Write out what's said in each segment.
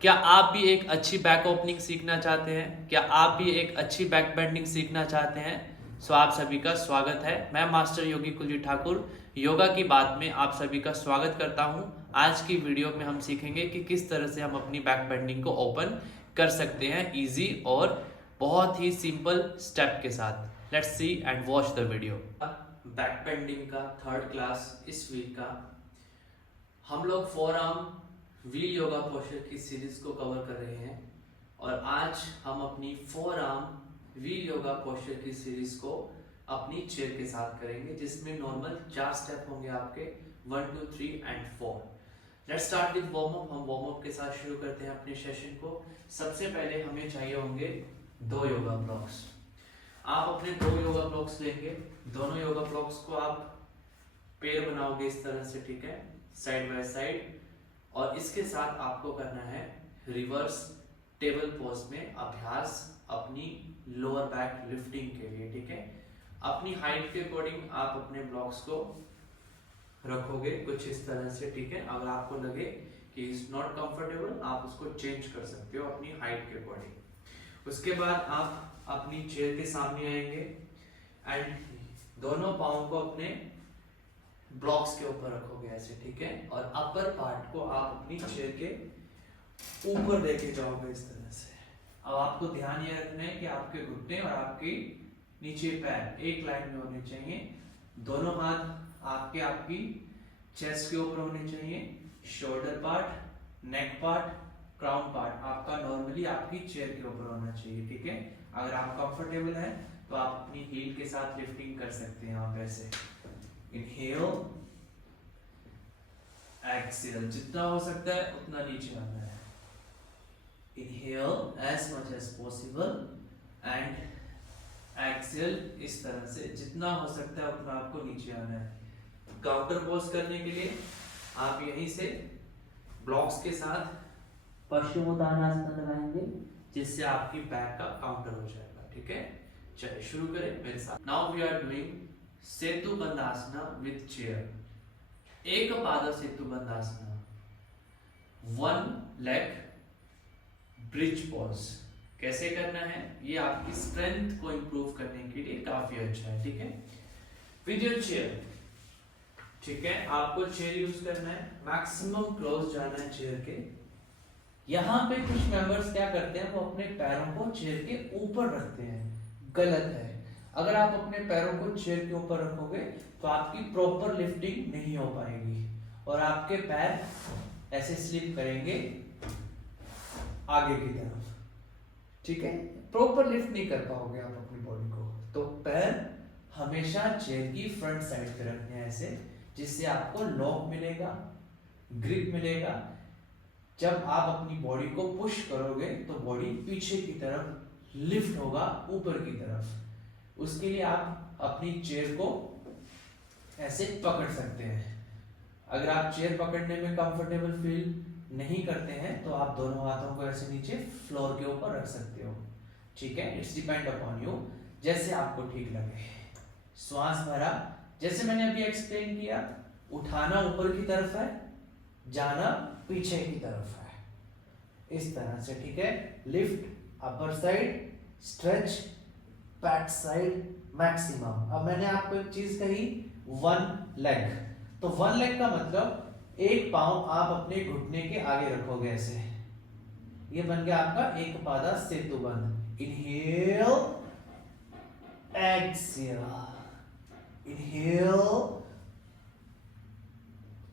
क्या आप भी एक अच्छी बैक ओपनिंग सीखना चाहते हैं? क्या आप भी एक अच्छी बैक बेंडिंग सीखना चाहते हैं? सो आप सभी का स्वागत है। मैं मास्टर योगी कुलजीत ठाकुर योगा की बात में आप सभी का स्वागत करता हूं। आज की वीडियो में हम सीखेंगे कि किस तरह से हम अपनी बैक बेंडिंग को ओपन कर सकते हैं इजी और बहुत ही सिंपल स्टेप के साथ। Let's see and watch the video. Back bending का थर्ड क्लास इस वीक का हम लोग four arm wheel yoga posture की सीरीज को कवर कर रहे हैं और आज हम अपनी four arm wheel yoga posture की सीरीज को अपनी चेयर के साथ करेंगे, जिसमें नॉर्मल 4 स्टेप होंगे आपके 1 2 3 and 4। Let's start with warm up. हम वार्म अप के साथ शुरू करते हैं अपने सेशन को। सबसे पहले हमें चाहिए होंगे 2 योगा ब्लॉक्स। आप अपने 2 योगा ब्लॉक्स लेंगे। दोनों योगा ब्लॉक्स को आप पेयर बनाओगे इस तरह से, ठीक है, साइड बाय साइड। और इसके साथ आपको करना है रिवर्स टेबल पोज में अभ्यास अपनी लोअर बैक लिफ्टिंग के लिए, ठीक है। अपनी हाइट के अकॉर्डिंग आप अपने ब्लॉक्स को रखोगे कुछ इस तरह से, ठीक है। अगर आपको लगे कि इज नॉट कंफर्टेबल, आप उसको चेंज कर सकते हो अपनी हाइट के अकॉर्डिंग। उसके बाद आप अपनी चेयर के सामने आएंगे एंड दोनों पाँव को अपने ब्लॉक्स के ऊपर रखोगे ऐसे, ठीक है। और अपर पार्ट को आप अपनी चेयर के ऊपर लेके जाओगे इस तरह से। अब आपको ध्यान ये रखना है कि आपके घुटने और आपके नीचे पैर एक लाइन में होने चाहिए। दोनों हाथ आपकी चेस्ट के ऊपर होने चाहिए। शोल्डर पार्ट, नेक पार्ट, क्राउन पार्ट आपका नॉर्मली आपकी चेयर के ऊपर होना चाहिए, ठीक है। अगर आप कंफर्टेबल है तो आप अपनी हील के साथ लिफ्टिंग कर सकते हैं आप ऐसे। Inhale, exhale, जितना हो सकता है उतना नीचे आना है। Inhale as much as possible and exhale इस तरह से जितना हो सकता है उतना आपको नीचे आना है। काउंटर पोज करने के लिए आप यहीं से ब्लॉक्स के साथ पश्चिमोत्तानासन लगाएंगे, जिससे आपकी बैक का काउंटर हो जाएगा, ठीक है। चलिए शुरू करें मेरे साथ। Now we are doing setu bandhasana with chair. Eka pada setu bandhasana, 1 leg bridge pose. कैसे करना है ये आपकी स्ट्रेंथ को इंप्रूव करने के लिए काफी अच्छा है, ठीक है। विद योर चेयर, ठीक है, आपको चेयर यूज करना है, मैक्सिमम क्लोज जाना है चेयर के। यहाँ पे कुछ मेंबर्स क्या करते हैं, वो अपने पैरों को चेयर के ऊपर रखते हैं, गलत है। अगर आप अपने पैरों को चेयर के ऊपर रखोगे तो आपकी प्रॉपर लिफ्टिंग नहीं हो पाएगी और आपके पैर ऐसे स्लिप करेंगे आगे की तरफ, ठीक है। प्रॉपर लिफ्ट नहीं कर पाओगे आप अपनी बॉडी को। तो पैर हमेशा चेयर की फ्रंट साइड पे रखने हैं ऐसे, जिससे आपको लॉक मिलेगा, ग्रिप मिलेगा। जब आप अपनी बॉडी को पुश करोगे तो बॉडी पीछे की तरफ लिफ्ट होगा, ऊपर की तरफ। उसके लिए आप अपनी चेयर को ऐसे पकड़ सकते हैं। अगर आप चेयर पकड़ने में कंफर्टेबल फील नहीं करते हैं तो आप दोनों हाथों को ऐसे नीचे फ्लोर के ऊपर रख सकते हो, ठीक है। इट्स डिपेंड अपॉन यू, जैसे आपको ठीक लगे। श्वास भरा, जैसे मैंने अभी एक्सप्लेन किया, उठाना ऊपर की तरफ है, जाना पीछे की तरफ है, इस तरह से, ठीक है। Lift upper side, stretch back side, maximum. अब मैंने आपको एक चीज कही, 1 लेग। तो 1 लेग का मतलब एक पांव आप अपने घुटने के आगे रखोगे ऐसे। ये बन गया आपका एक pada setu bandha. Inhale, exhale, inhale,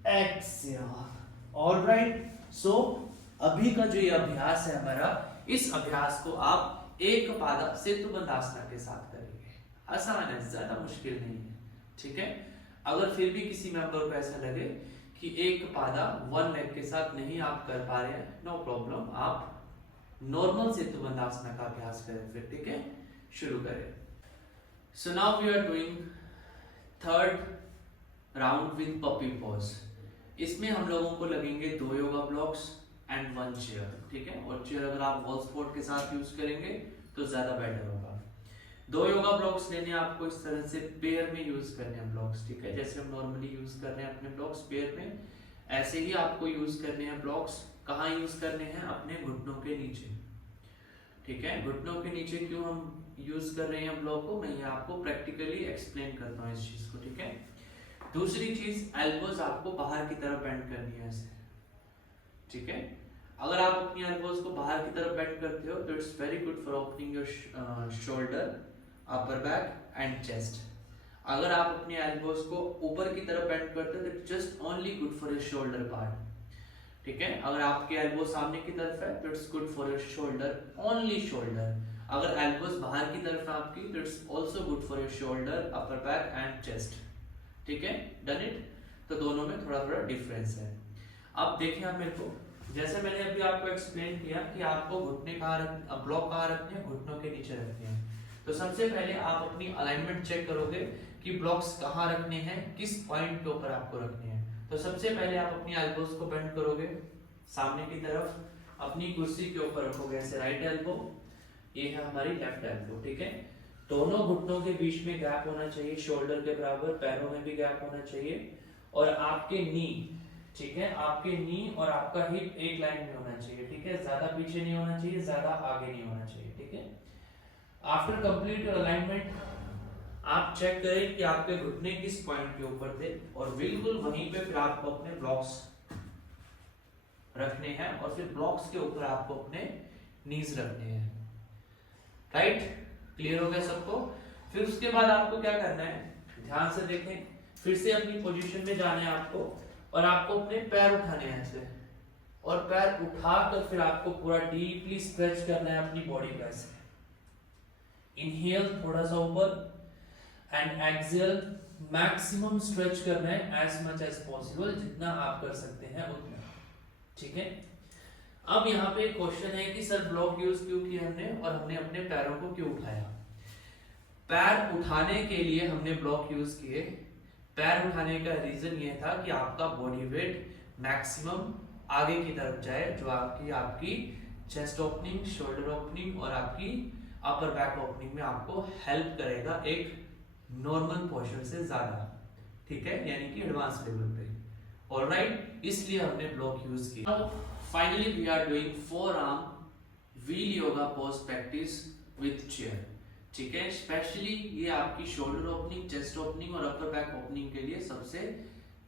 exhale. Alright. So अभी का जो ये अभ्यास है हमारा, इस अभ्यास को आप एक पादा सेतु बंधासना के साथ करेंगे। आसान है, ज्यादा मुश्किल नहीं है, ठीक है। अगर फिर भी किसी मेंबर को ऐसा लगे कि एक पादा 1 लेग के साथ नहीं आप कर पा रहे हैं, नो प्रॉब्लम, आप नॉर्मल सेतु बंधासना का अभ्यास करें फिर, ठीक है। शुरू करें। So now we are doing third round with puppy pose. इसमें हम लोगों को लगेंगे 2 योगा ब्लॉक्स एंड 1 चेयर, ठीक है। और चेयर अगर आप वॉल सपोर्ट के साथ यूज करेंगे तो ज्यादा बेटर होगा। 2 योगा ब्लॉक्स लेने आपको इस तरह से पेयर में यूज करने हैं ब्लॉक्स, ठीक है, जैसे हम नॉर्मली यूज कर रहे हैं अपने ब्लॉक्स पेयर में। ऐसे ही आपको यूज करने हैं ब्लॉक्स। कहाँ यूज करने हैं? अपने घुटनों के नीचे, ठीक है। घुटनों के नीचे क्यों हम यूज कर रहे हैं ब्लॉक को, मैं ये आपको प्रैक्टिकली एक्सप्लेन करता हूँ इस चीज को, ठीक है। दूसरी चीज, एल्बोज आपको बाहर की तरफ बेंड करनी है ऐसे, ठीक है। अगर आप अपनी एल्बोज को बाहर की तरफ बेंड करते हो तो it's very good for opening your shoulder, upper back and chest. अगर आप अपनी एल्बोज को ऊपर की तरफ बेंड करते हो तो it's just only good for your shoulder part, ठीक है। अगर आपकी एल्बो सामने की तरफ है तो it's good for your shoulder, only shoulder. अगर एल्बोज बाहर की तरफ है आपकी तो it's also good for your shoulder, upper back and chest, ठीक है। Done it. तो दोनों में थोड़ा थोड़ा डिफरेंस है। अब देखिए आप मेरे को, जैसे मैंने अभी आपको एक्सप्लेन किया कि आपको घुटने कहाँ ब्लॉक कहाँ रखने हैं, घुटनों के नीचे रखने हैं। तो सबसे पहले आप अपनी अलाइनमेंट चेक करोगे कि ब्लॉक्स कहाँ रखने हैं, किस पॉइंट के ऊपर आपको रखने हैं। तो सबसे पहले आप अपनी एल्बोज को बेंड करोगे सामने की तरफ, अपनी कुर्सी के ऊपर रखोगे ऐसे, राइट एल्बो, ये है हमारी लेफ्ट एल्बो, ठीक है। दोनों घुटनों के बीच में गैप होना चाहिए, शोल्डर के बराबर, पैरों में भी गैप होना चाहिए, और आपके नी, ठीक है, आपके नी और आपका हिप एक लाइन में होना चाहिए, ठीक है। ज्यादा पीछे नहीं होना चाहिए, ज्यादा आगे नहीं होना चाहिए, ठीक है। आफ्टर कंप्लीट अलाइनमेंट आप चेक करें कि आपके घुटने किस पॉइंट के ऊपर थे, और बिल्कुल वहीं पे फिर आपको अपने ब्लॉक्स रखने हैं, और फिर ब्लॉक्स के ऊपर आपको अपने नीज रखने हैं, राइट। क्लियर हो गया सबको? फिर उसके बाद आपको क्या करना है, ध्यान से देखें, फिर से अपनी पोजीशन में जाना है आपको, और आपको अपने पैर उठाने हैं ऐसे, और पैर उठाकर फिर आपको पूरा डीपली स्ट्रेच करना है अपनी बॉडी का ऐसे। इनहेल थोड़ा सा ऊपर, एंड एक्सहेल मैक्सिमम स्ट्रेच करना है एज मच एज पॉसिबल, जितना आप कर सकते हैं उतना, ठीक है। अब यहाँ पे क्वेश्चन है कि सर ब्लॉक यूज क्यों किया हमने, और हमने अपने पैरों को क्यों उठाया। पैर उठाने के लिए हमने ब्लॉक यूज किए। पैर उठाने का रीजन ये था कि आपका बॉडी वेट मैक्सिमम आगे की तरफ जाए, जो आपकी चेस्ट ओपनिंग, शोल्डर ओपनिंग और आपकी अपर बैक ओपनिंग में आपको हेल्प करेगा एक नॉर्मल पोस्चर से ज्यादा, ठीक है, यानी कि एडवांस लेवल पे। ऑलराइट, इसलिए हमने ब्लॉक यूज किया। Finally we are doing four arm wheel yoga pose practice with chair, ठीक है। स्पेशली ये आपकी शोल्डर ओपनिंग, चेस्ट ओपनिंग और अपर बैक ओपनिंग के लिए सबसे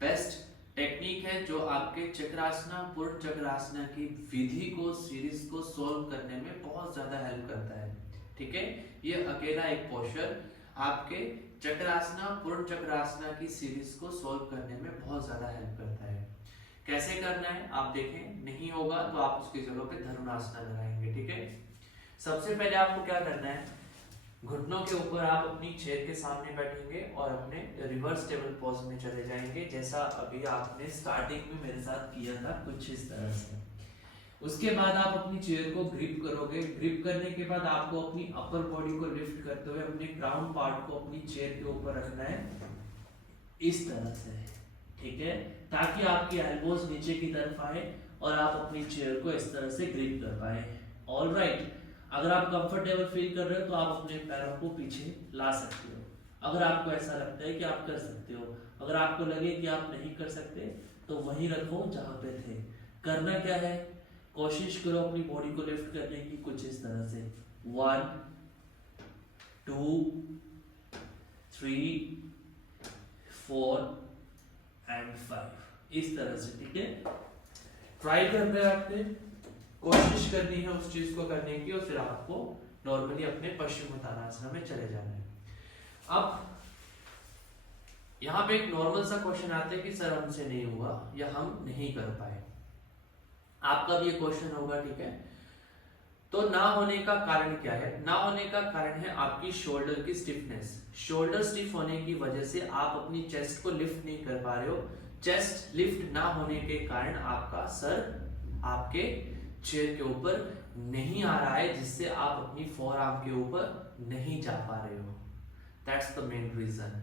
बेस्ट टेक्निक है, जो आपके चक्रासना, पूर्ण चक्रासना की विधि को, सीरीज को सॉल्व करने में बहुत ज्यादा हेल्प करता है, ठीक है। ये अकेला एक पोस्चर आपके चक्रासना, पूर्ण चक्रासना की सीरीज को सॉल्व करने में बहुत ज्यादा हेल्प करता है। कैसे करना है आप देखें, नहीं होगा तो आप उसकी जगह पे धनुरासना लगाएंगे, ठीक है। सबसे पहले आपको क्या करना है, घुटनों के ऊपर आप अपनी चेयर के सामने बैठेंगे और अपने रिवर्स टेबल पोज में चले जाएंगे, जैसा अभी आपने स्टार्टिंग में मेरे साथ किया था, कुछ इस तरह से। उसके बाद आप अपनी चेयर को ग्रिप करोगे। ग्रिप करने के बाद आपको अपनी अपर बॉडी को लिफ्ट करते हुए अपने ग्राउंड पार्ट को अपनी चेयर के ऊपर रखना है इस तरह से, ठीक है, ताकि आपकी एल्बोज नीचे की तरफ आए और आप अपनी चेयर को इस तरह से ग्रिप कर पाए। ऑलराइट, अगर आप कंफर्टेबल फील कर रहे हो तो आप अपने पैरों को पीछे ला सकते हो, अगर आपको ऐसा लगता है कि आप कर सकते हो। अगर आपको लगे कि आप नहीं कर सकते तो वहीं रखो जहां पे थे। करना क्या है, कोशिश करो अपनी बॉडी को लिफ्ट करने की कुछ इस तरह से, 1 2 3 4 एंड 5, इस तरह से, ठीक है। ट्राई करना है आपने, कोशिश करनी है उस चीज को करने की, और फिर आपको नॉर्मली अपने पश्चिमोत्तानासना में चले जाना है। अब यहाँ पे एक नॉर्मल सा क्वेश्चन आता है कि सर हमसे नहीं हुआ या हम नहीं कर पाए। आपका भी ये क्वेश्चन होगा, ठीक है। तो ना होने का कारण क्या है? ना होने का कारण है आपकी शोल्डर की स्टिफनेस। शोल्डर स्टिफ होने की वजह से आप अपनी चेस्ट को लिफ्ट नहीं कर पा रहे हो। चेस्ट लिफ्ट ना होने के कारण आपका सर आपके चेयर के ऊपर नहीं आ रहा है, जिससे आप अपनी फोर आर्म के ऊपर नहीं जा पा रहे हो। That's the main reason.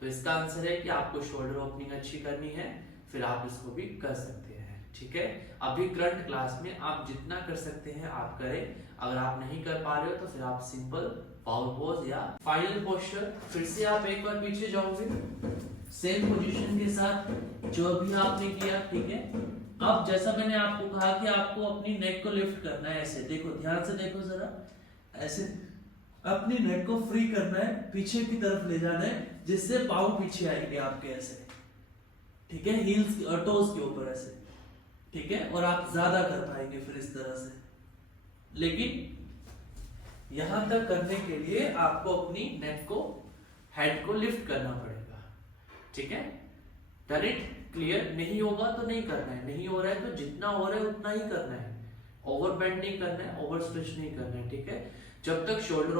तो इसका आंसर है कि आपको शोल्डर ओपनिंग अच्छी करनी है, फिर आप इसको भी कर सकते हैं, ठीक है। अभी करंट क्लास में आप जितना कर सकते हैं आप करें। अगर आप नहीं कर पा रहे हो तो फिर आप सिंपल पावर पोज या फाइनल पोस्चर, फिर से आप एक बार पीछे जाओगे सेम पोजीशन के साथ, जो भी आपने किया, ठीक है। अब जैसा मैंने आपको कहा कि आपको अपनी नेक को लिफ्ट करना है, ऐसे देखो, ध्यान से देखो जरा, ऐसे अपनी नेक को फ्री करना है, पीछे की तरफ ले जाना है, जिससे पाँव पीछे आएंगे आपके ऐसे, ठीक है, हील्स टोज के ऊपर ऐसे, ठीक है। और आप ज्यादा कर पाएंगे फिर इस तरह से, लेकिन यहां तक करने के लिए आपको अपनी नेक को, हेड को लिफ्ट करना पड़ेगा, ठीक है। Done it clear? नहीं होगा तो नहीं करना है, नहीं हो रहा है तो जितना हो रहा है उतना ही करना है, ओवर बेंड नहीं करना है, ओवर स्ट्रेच नहीं करना है, ठीक है। जब तक शोल्डर